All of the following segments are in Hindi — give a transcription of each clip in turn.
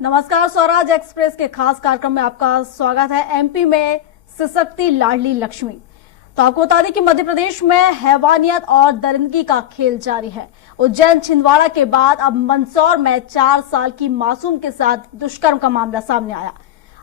नमस्कार, स्वराज एक्सप्रेस के खास कार्यक्रम में आपका स्वागत है। एमपी में सशक्ति लाडली लक्ष्मी। तो आपको बता दें कि मध्य प्रदेश में हैवानियत और दरिंदगी का खेल जारी है। उज्जैन छिंदवाड़ा के बाद अब मंदसौर में 4 साल की मासूम के साथ दुष्कर्म का मामला सामने आया।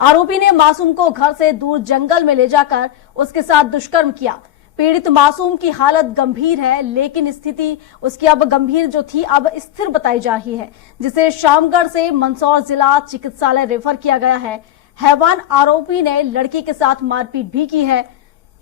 आरोपी ने मासूम को घर से दूर जंगल में ले जाकर उसके साथ दुष्कर्म किया। पीड़ित मासूम की हालत गंभीर है, लेकिन स्थिति उसकी अब गंभीर जो थी अब स्थिर बताई जा रही है, जिसे शामगढ़ से मंदसौर जिला चिकित्सालय रेफर किया गया है। हैवान आरोपी ने लड़की के साथ मारपीट भी की है।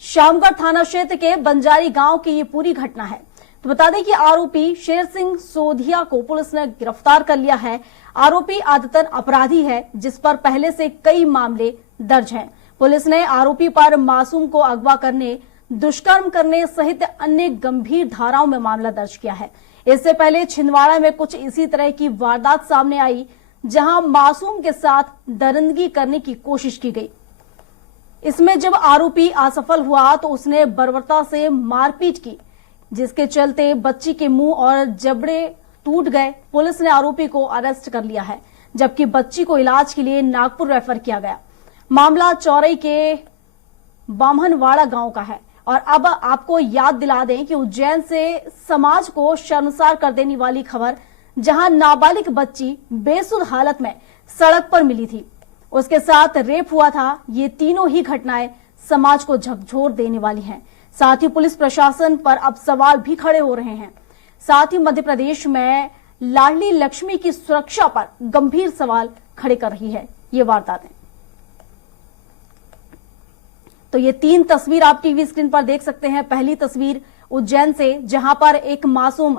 शामगढ़ थाना क्षेत्र के बंजारी गांव की ये पूरी घटना है। तो बता दें कि आरोपी शेर सिंह सोधिया को पुलिस ने गिरफ्तार कर लिया है। आरोपी आदतन अपराधी है, जिस पर पहले से कई मामले दर्ज हैं। पुलिस ने आरोपी पर मासूम को अगवा करने, दुष्कर्म करने सहित अन्य गंभीर धाराओं में मामला दर्ज किया है। इससे पहले छिंदवाड़ा में कुछ इसी तरह की वारदात सामने आई, जहां मासूम के साथ दरिंदगी करने की कोशिश की गई। इसमें जब आरोपी असफल हुआ तो उसने बर्बरता से मारपीट की, जिसके चलते बच्ची के मुंह और जबड़े टूट गए। पुलिस ने आरोपी को अरेस्ट कर लिया है, जबकि बच्ची को इलाज के लिए नागपुर रेफर किया गया। मामला चौरई के बामनवाड़ा गांव का है। और अब आपको याद दिला दें कि उज्जैन से समाज को शर्मसार कर देने वाली खबर, जहां नाबालिग बच्ची बेसुध हालत में सड़क पर मिली थी, उसके साथ रेप हुआ था। ये तीनों ही घटनाएं समाज को झकझोर देने वाली हैं। साथ ही पुलिस प्रशासन पर अब सवाल भी खड़े हो रहे हैं। साथ ही मध्य प्रदेश में लाडली लक्ष्मी की सुरक्षा पर गंभीर सवाल खड़े कर रही है ये वारदातें। तो ये 3 तस्वीर आप टीवी स्क्रीन पर देख सकते हैं। पहली तस्वीर उज्जैन से, जहां पर एक मासूम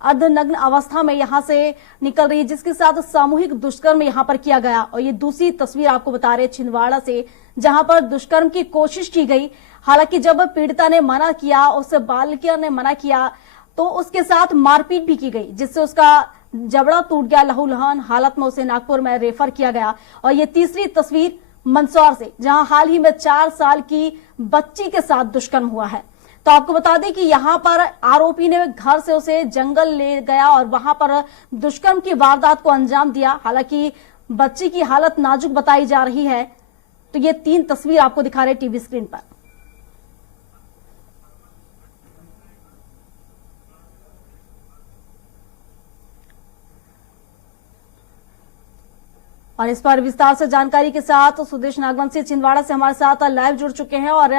अर्धनग्न अवस्था में यहां से निकल रही है, जिसके साथ सामूहिक दुष्कर्म यहां पर किया गया। और ये दूसरी तस्वीर आपको बता रहे छिंदवाड़ा से, जहां पर दुष्कर्म की कोशिश की गई। हालांकि जब पीड़िता ने मना किया, उससे बालिका ने मना किया, तो उसके साथ मारपीट भी की गई, जिससे उसका जबड़ा टूट गया। लहूलुहान हालत में उसे नागपुर में रेफर किया गया। और ये तीसरी तस्वीर मंदसौर से, जहां हाल ही में 4 साल की बच्ची के साथ दुष्कर्म हुआ है। तो आपको बता दें कि यहां पर आरोपी ने घर से उसे जंगल ले गया और वहां पर दुष्कर्म की वारदात को अंजाम दिया। हालांकि बच्ची की हालत नाजुक बताई जा रही है। तो ये 3 तस्वीर आपको दिखा रहे टीवी स्क्रीन पर। और इस पर विस्तार से जानकारी के साथ सुदेश नागवंशी छिंदवाड़ा से हमारे साथ लाइव जुड़ चुके हैं। और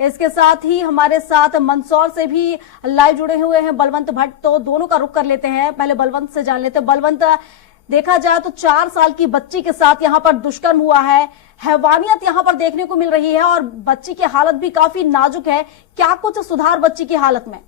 इसके साथ ही हमारे साथ मंदसौर से भी लाइव जुड़े हुए हैं बलवंत भट्ट। तो दोनों का रुख कर लेते हैं। पहले बलवंत से जान लेते हैं। बलवंत, देखा जाए तो 4 साल की बच्ची के साथ यहाँ पर दुष्कर्म हुआ है। हैवानियत यहाँ पर देखने को मिल रही है और बच्ची की हालत भी काफी नाजुक है। क्या कुछ सुधार बच्ची की हालत में?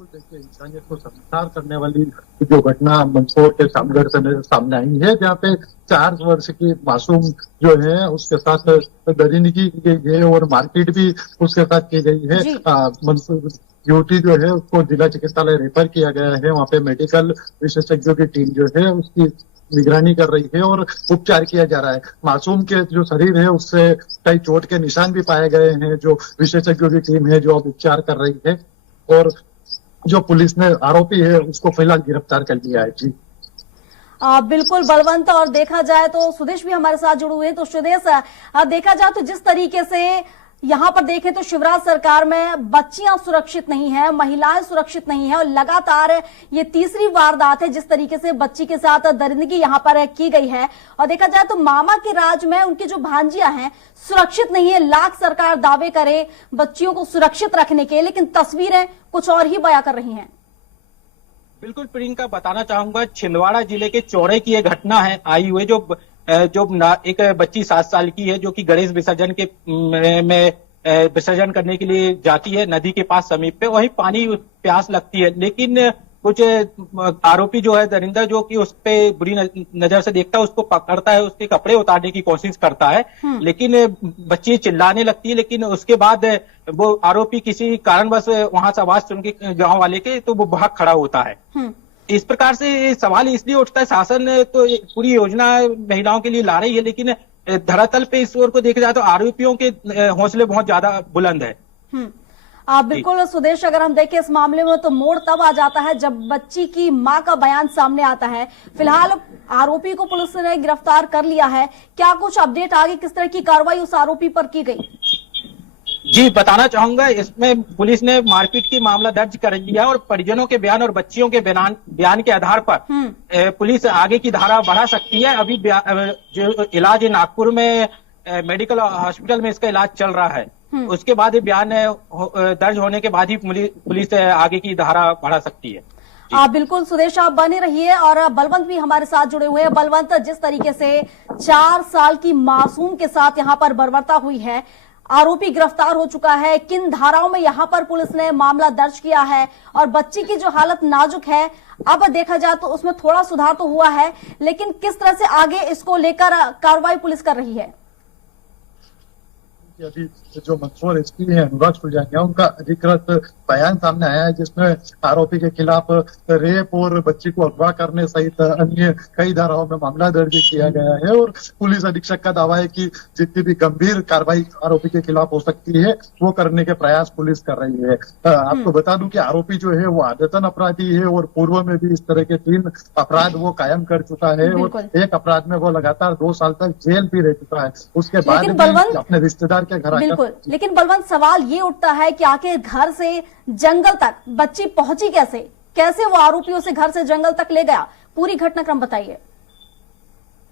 देखिए, इंसानियत को शर्मसार करने वाली जो घटना मंदसौर के शामगढ़ से सामने आई है, जहाँ पे 4 वर्ष की मासूम जो है उसके साथ दरिंदगी की गई है और मारपीट भी उसके साथ की गई है। मंदसौर युवती जो है उसको जिला चिकित्सालय रेफर किया गया है। वहाँ पे मेडिकल विशेषज्ञों की टीम जो है उसकी निगरानी कर रही है और उपचार किया जा रहा है। मासूम के जो शरीर है उससे कई चोट के निशान भी पाए गए हैं, जो विशेषज्ञों की टीम है जो अब उपचार कर रही है। और जो पुलिस ने आरोपी है उसको फिलहाल गिरफ्तार कर लिया है। जी बिल्कुल बलवंत। और देखा जाए तो सुदेश भी हमारे साथ जुड़े हुए हैं। तो सुदेश, देखा जाए तो जिस तरीके से यहाँ पर देखें तो शिवराज सरकार में बच्चियां सुरक्षित नहीं है, महिलाएं सुरक्षित नहीं है। और लगातार ये तीसरी वारदात है जिस तरीके से बच्ची के साथ दरिंदगी यहाँ पर की गई है। और देखा जाए तो मामा के राज में उनकी जो भांजियां हैं सुरक्षित नहीं है। लाख सरकार दावे करे बच्चियों को सुरक्षित रखने के, लेकिन तस्वीरें कुछ और ही बयां कर रही हैं। बिल्कुल प्रियंका, बताना चाहूंगा छिंदवाड़ा जिले के चौरे की ये घटना है आई हुई, जो एक बच्ची 7 साल की है, जो कि गणेश विसर्जन के में विसर्जन करने के लिए जाती है नदी के पास समीप पे। वहीं पानी प्यास लगती है, लेकिन कुछ आरोपी जो है दरिंदा, जो कि उस पे बुरी नजर से देखता है, उसको पकड़ता है, उसके कपड़े उतारने की कोशिश करता है। लेकिन बच्ची चिल्लाने लगती है। लेकिन उसके बाद वो आरोपी किसी कारणवश वहां से आवाज सुन के गांव वाले के, तो वो भाग खड़ा होता है। इस प्रकार से सवाल इसलिए उठता है, शासन तो पूरी योजना महिलाओं के लिए ला रही है, लेकिन धरातल पे इस ओर को देखा जाए तो आरोपियों के हौसले बहुत ज्यादा बुलंद है। बिल्कुल सुदेश, अगर हम देखें इस मामले में तो मोड़ तब आ जाता है जब बच्ची की मां का बयान सामने आता है। फिलहाल आरोपी को पुलिस ने गिरफ्तार कर लिया है, क्या कुछ अपडेट आगे किस तरह की कार्रवाई उस आरोपी पर की गई? जी, बताना चाहूंगा, इसमें पुलिस ने मारपीट की मामला दर्ज कर लिया और परिजनों के बयान और बच्चियों के बयान के आधार पर पुलिस आगे की धारा बढ़ा सकती है। अभी जो इलाज नागपुर में मेडिकल हॉस्पिटल में इसका इलाज चल रहा है, उसके बाद ही बयान दर्ज होने के बाद ही पुलिस आगे की धारा बढ़ा सकती है। बिल्कुल सुदेश, आप बने रहिए। और बलवंत भी हमारे साथ जुड़े हुए हैं। बलवंत, जिस तरीके से 4 साल की मासूम के साथ यहाँ पर बर्बरता हुई है, आरोपी गिरफ्तार हो चुका है, किन धाराओं में यहाँ पर पुलिस ने मामला दर्ज किया है, और बच्ची की जो हालत नाजुक है, अब देखा जाए तो उसमें थोड़ा सुधार तो हुआ है, लेकिन किस तरह से आगे इसको लेकर कार्रवाई पुलिस कर रही है? अभी जो मंदसौर एसपी है अनुराग सुलझानिया, उनका अधिकृत बयान सामने आया है जिसमें आरोपी के खिलाफ रेप और बच्ची को अगवा करने सहित अन्य कई धाराओं में मामला दर्ज किया गया है। और पुलिस अधीक्षक का दावा है कि जितनी भी गंभीर कार्रवाई आरोपी के खिलाफ हो सकती है वो करने के प्रयास पुलिस कर रही है। आपको बता दूं कि आरोपी जो है वो आदतन अपराधी है और पूर्व में भी इस तरह के 3 अपराध वो कायम कर चुका है और एक अपराध में वो लगातार 2 साल तक जेल भी रह चुका है। उसके बाद भी अपने रिश्तेदार के घर बिल्कुल, लेकिन बलवंत सवाल ये उठता है कि आखिर घर से जंगल तक बच्ची पहुंची कैसे वो आरोपियों से घर से जंगल तक ले गया? पूरी घटनाक्रम बताइए।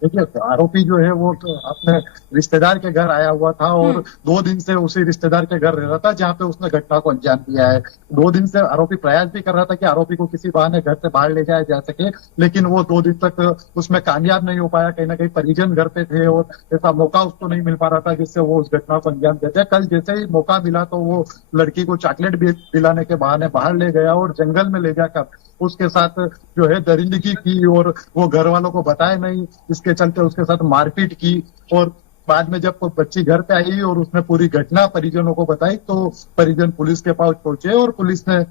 देखिए, आरोपी जो है वो तो अपने रिश्तेदार के घर आया हुआ था और 2 दिन से उसी रिश्तेदार के घर रह रहा था जहाँ पे उसने घटना को अंजाम दिया है। 2 दिन से आरोपी प्रयास भी कर रहा था कि आरोपी को किसी बहाने घर से बाहर ले जाया जा सके, लेकिन वो 2 दिन तक उसमें कामयाब नहीं हो पाया। कहीं ना कहीं परिजन घर पे थे और ऐसा मौका उसको नहीं मिल पा रहा था जिससे वो उस घटना को अंजाम देते। कल जैसे ही मौका मिला तो वो लड़की को चॉकलेट भी दिलाने के बहाने बाहर ले गया और जंगल में ले जाकर उसके साथ जो है दरिंदगी की और वो घर वालों को बताया नहीं, इसके चलते उसके साथ मारपीट की। और बाद में जब बच्ची घर पे आई और उसने पूरी घटना परिजनों को बताई तो परिजन पुलिस के पास पहुंचे और पुलिस ने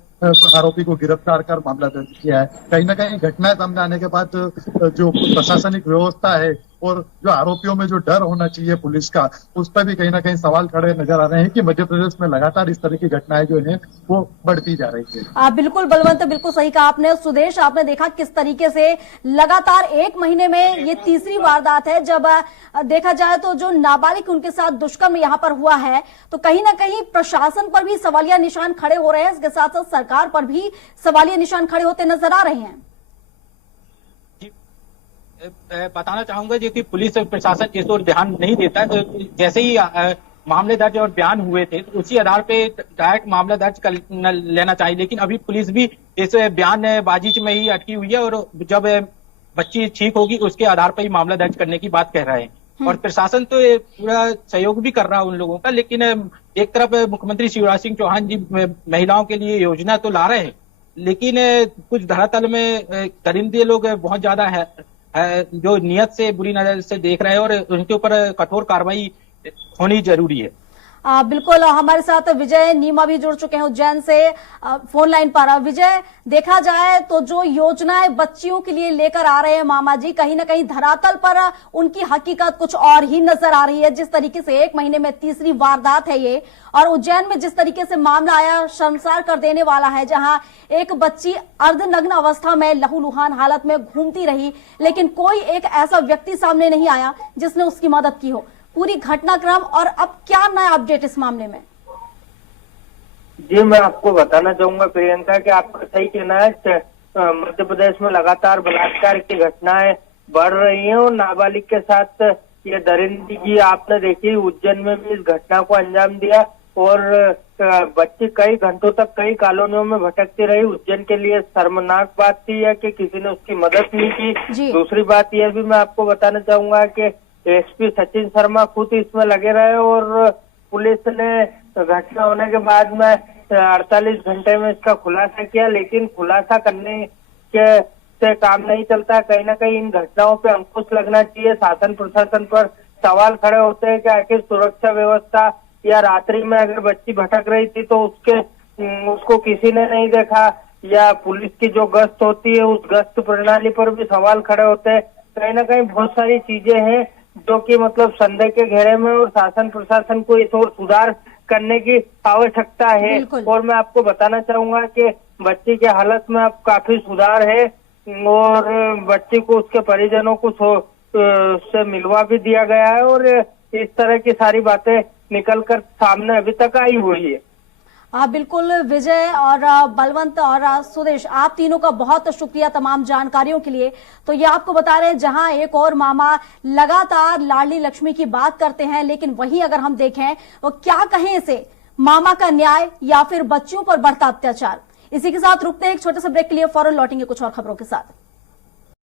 आरोपी को गिरफ्तार कर मामला दर्ज किया है। कहीं ना कहीं घटना सामने आने के बाद जो प्रशासनिक व्यवस्था है और जो आरोपियों में जो डर होना चाहिए पुलिस का, उस पर भी कहीं ना कहीं सवाल खड़े नजर आ रहे हैं कि मध्य प्रदेश में लगातार इस तरह की घटनाएं जो है वो बढ़ती जा रही है। बिल्कुल बलवंत, बिल्कुल सही कहा आपने। सुदेश, आपने देखा किस तरीके से लगातार 1 महीने में ये तीसरी वारदात है जब देखा जाए तो जो नाबालिग उनके साथ दुष्कर्म यहाँ पर हुआ है, तो कहीं ना कहीं प्रशासन पर भी सवालिया निशान खड़े हो रहे हैं। इसके साथ साथ सरकार पर भी सवालिया निशान खड़े होते नजर आ रहे हैं। बताना चाहूंगा जी कि पुलिस प्रशासन इस ओर ध्यान नहीं देता है। तो जैसे ही मामले दर्ज और बयान हुए थे तो उसी आधार पे डायरेक्ट मामला दर्ज कर लेना चाहिए, लेकिन अभी पुलिस भी इस बयानबाजी में ही अटकी हुई है और जब बच्ची ठीक होगी उसके आधार पर ही मामला दर्ज करने की बात कह रहे हैं। और प्रशासन तो पूरा सहयोग भी कर रहा है उन लोगों का, लेकिन एक तरफ मुख्यमंत्री शिवराज सिंह चौहान जी महिलाओं के लिए योजना तो ला रहे हैं, लेकिन कुछ धरातल में दरिंदे लोग बहुत ज्यादा है जो नियत से बुरी नजर से देख रहे हैं और उनके ऊपर कठोर कार्रवाई होनी जरूरी है। बिल्कुल, हमारे साथ विजय नीमा भी जुड़ चुके हैं उज्जैन से फोन लाइन पर। विजय, देखा जाए तो जो योजनाएं बच्चियों के लिए लेकर आ रहे हैं मामा जी, कहीं ना कहीं धरातल पर उनकी हकीकत कुछ और ही नजर आ रही है। जिस तरीके से 1 महीने में तीसरी वारदात है ये, और उज्जैन में जिस तरीके से मामला आया शर्मसार कर देने वाला है, जहां एक बच्ची अर्धनग्न अवस्था में लहूलुहान हालत में घूमती रही, लेकिन कोई एक ऐसा व्यक्ति सामने नहीं आया जिसने उसकी मदद की हो। पूरी घटनाक्रम और अब क्या नया अपडेट इस मामले में? जी, मैं आपको बताना चाहूंगा प्रियंका कि आपका सही कहना है। मध्य प्रदेश में लगातार बलात्कार की घटनाएं बढ़ रही हैं और नाबालिग के साथ ये दरिंदगी आपने देखी। उज्जैन में भी इस घटना को अंजाम दिया और बच्ची कई घंटों तक कई कॉलोनियों में भटकती रही। उज्जैन के लिए शर्मनाक बात थी यह कि किसी ने उसकी मदद नहीं की। दूसरी बात यह भी मैं आपको बताना चाहूंगा कि एसपी सचिन शर्मा खुद इसमें लगे रहे और पुलिस ने घटना होने के बाद में 48 घंटे में इसका खुलासा किया, लेकिन खुलासा करने के से काम नहीं चलता। कहीं ना कहीं इन घटनाओं पे अंकुश लगना चाहिए। शासन प्रशासन पर सवाल खड़े होते हैं कि आखिर सुरक्षा व्यवस्था या रात्रि में अगर बच्ची भटक रही थी तो उसको किसी ने नहीं देखा, या पुलिस की जो गश्त होती है उस गश्त प्रणाली पर भी सवाल खड़े होते हैं। कहीं ना कहीं बहुत सारी चीजें हैं जो कि मतलब संदेह के घेरे में, और शासन प्रशासन को इस ओर सुधार करने की आवश्यकता है। बिल्कुल। और मैं आपको बताना चाहूंगा कि बच्ची की हालत में अब काफी सुधार है और बच्ची को उसके परिजनों को से मिलवा भी दिया गया है और इस तरह की सारी बातें निकलकर सामने अभी तक आई हुई है। बिल्कुल विजय और बलवंत और सुदेश, आप तीनों का बहुत शुक्रिया तमाम जानकारियों के लिए। तो ये आपको बता रहे हैं जहां एक और मामा लगातार लाडली लक्ष्मी की बात करते हैं, लेकिन वहीं अगर हम देखें वो क्या कहें इसे, मामा का न्याय या फिर बच्चियों पर बढ़ता अत्याचार। इसी के साथ रुकते हैं एक छोटे से ब्रेक के लिए, फौरन लौटेंगे कुछ और खबरों के साथ।